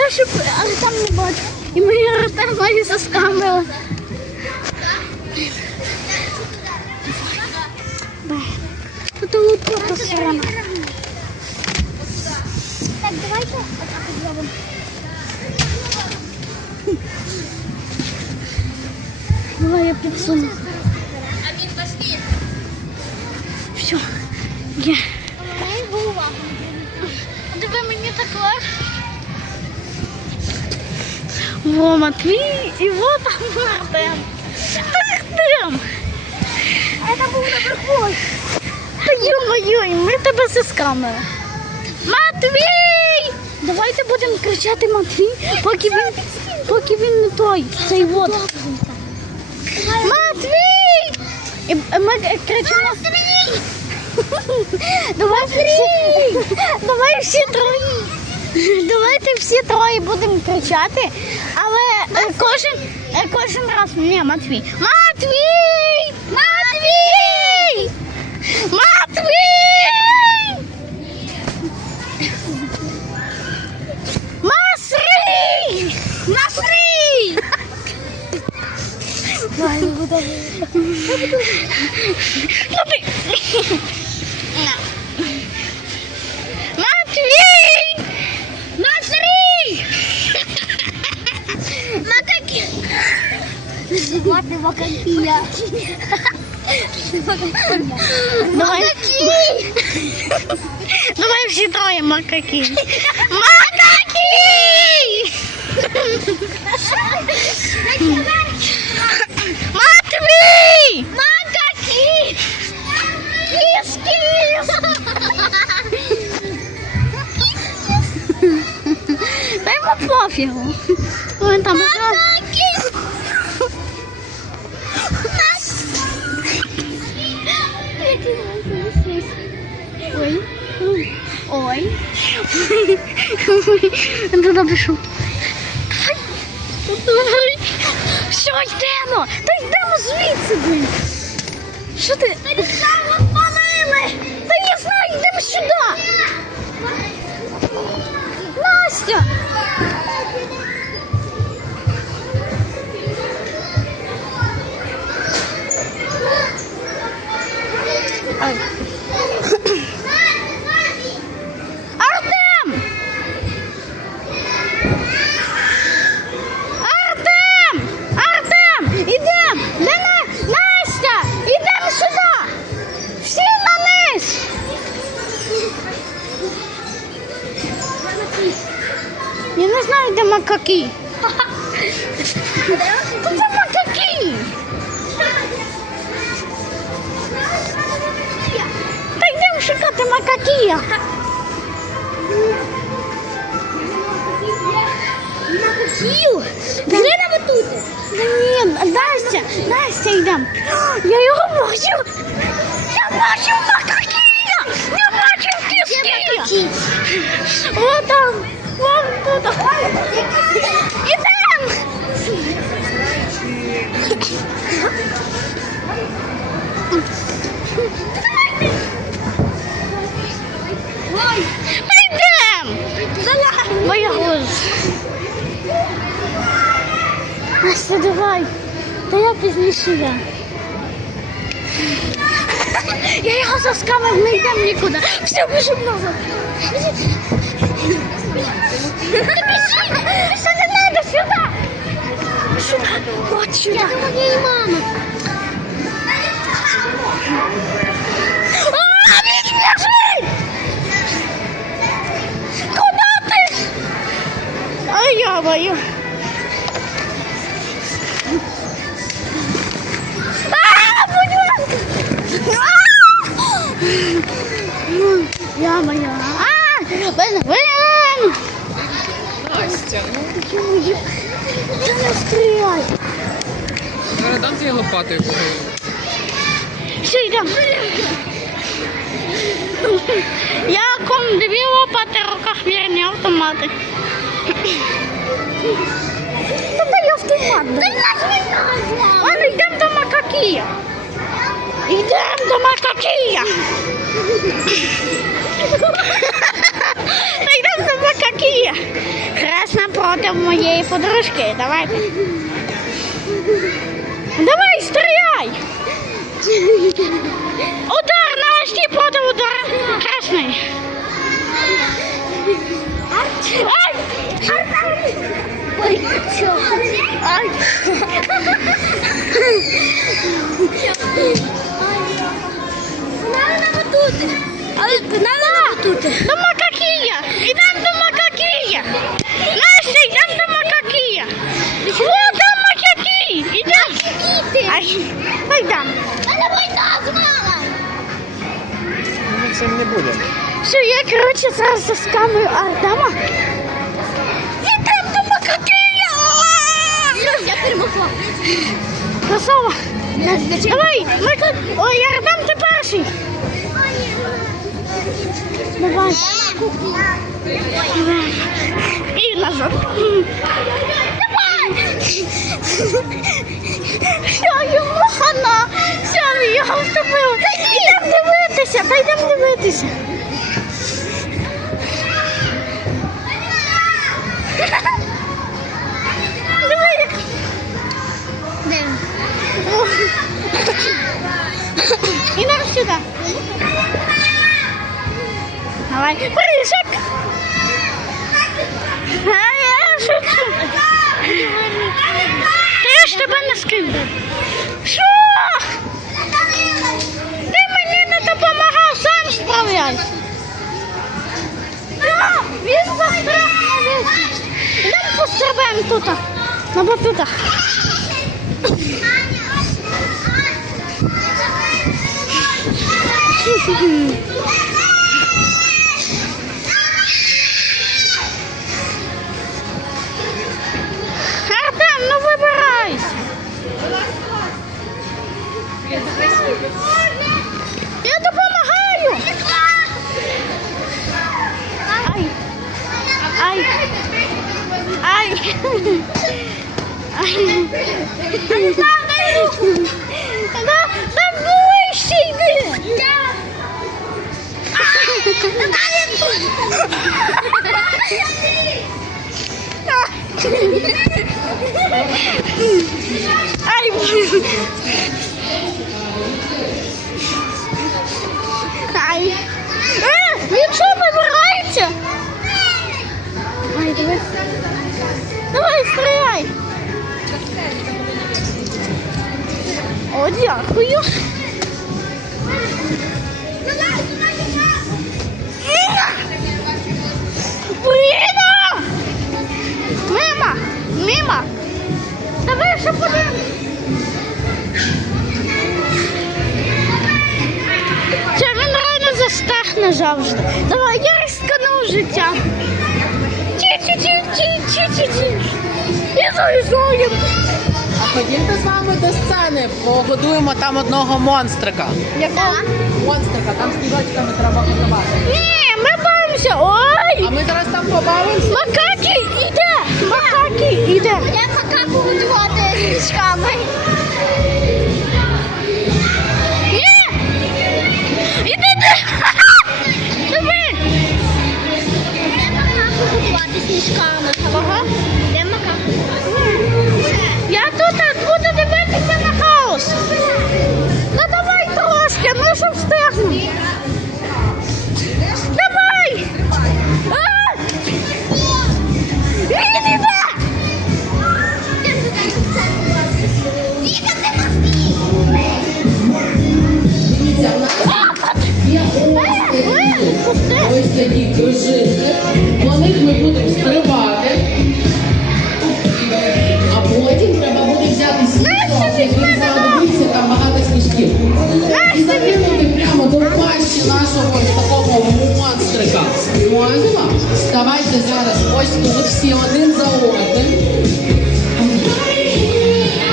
Та щоб Артем не бачив. І мені Артем має заскамили. Тут тут тут сирена. Так, давайте отак от зробимо. Давай я підсуну. Все. Є. Моя голова. Диви мені так легко. Во Матвій і во там Артем. Артем! Это був наверху. Та йо-моє, ми тебе з камери. Матвій! Давайте будемо кричати Матвій, поки він, поки він не той. Цей вот. Матвій! І ми кричимо. Давай всі, давай всі троє. Давайте всі троє будемо кричати, кожен, е, кожен раз ні, Матвій. Матвій! Матвій! Матвій! Масрій! Масрій! Давай, буду. Вот ты макакия. Давай. Давай всі троє макаки. Макаки! Матвій! Макаки! Кіс-кіс! Дай йому пофігу. Вон там Макаки! Ой. Ой. Пішов. Ой. Що йдемо? Та йдемо звідси, блин. Що ти? Йдемо. Я його бачу. Ми йдемо. Моя Настя, давай. Та я пізніше я. Я його заскамив, не йдемо нікуди. Все, біжимо назад. Біжи! Все не треба сюди! Сюди! От сюди! моей мама. А, він біжить! Я будь ласка! Я моя. А, блин, блин! Настя, ну Чому я? Та не зараз дам лопатою по голові. Я ком дві лопати в руках вірні автомати. Та дай автомат. Ладно, йдемо до Макакія. Йдемо до Макакія. Та йдемо до Макакія. Красна проти моєї подружки. Давайте. Давай, стріляй! Удар на осі проти удар красний. Ай! Ой, все. Ай! Надо батути. Надо батути. До макакія! Ідем до макакія! Настя, йдем до макакія! О, там макакій! Ідем! Ай, ну йдем. Мене війна з мама. Ми цим не будемо. Все, я, коротше, зараз заскамую Артема. Красава! Давай, Микла... Ой, Артем, ти перший! Давай. Давай. І назад. Все, йому хана! Все, його вступили. Йдемо дивитися, та дивитися. Давай. Та я ж тебе не скину. Що? Ти мені не допомагав, сам справляйся. Він застряг на весі. Йдемо пострибаємо тут, на батутах. Йди. Ай. Е, він що вибирається? Ай, давай. Давай, стріляй. О, дякую. Бліна! Мимо! Мимо! Давай ще подивимось. Це він реально застахне завжди. Давай, я рискану життя. Ті-ті-ті-ті-ті-ті. І. А ходімте з вами до сцени, погодуємо там одного монстрика. Якого? Монстрика, там з дівчатками треба готувати. Ні, ми бавимося. Ой! А ми зараз там побавимося. Макаки іде! Макаки іде! Я макаку готувати з мішками. Сніжок, як там багато сніжків. І закинути прямо до пащі нашого такого монстрика. Можемо? Ставайте зараз ось тут всі один за одним.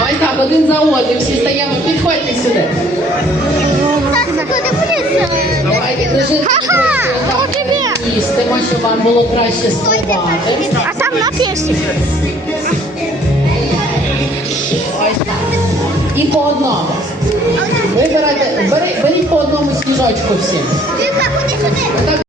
Ось так, один за одним. Всі стаємо. Підходьте сюди. Давайте пружинки Ха-ха! трошки Ну тебе! Їстимо, щоб вам було краще стрибати. А там написано. Ось І по одному. Вибирайте, бери, беріть по одному сніжочку всі. Він заходить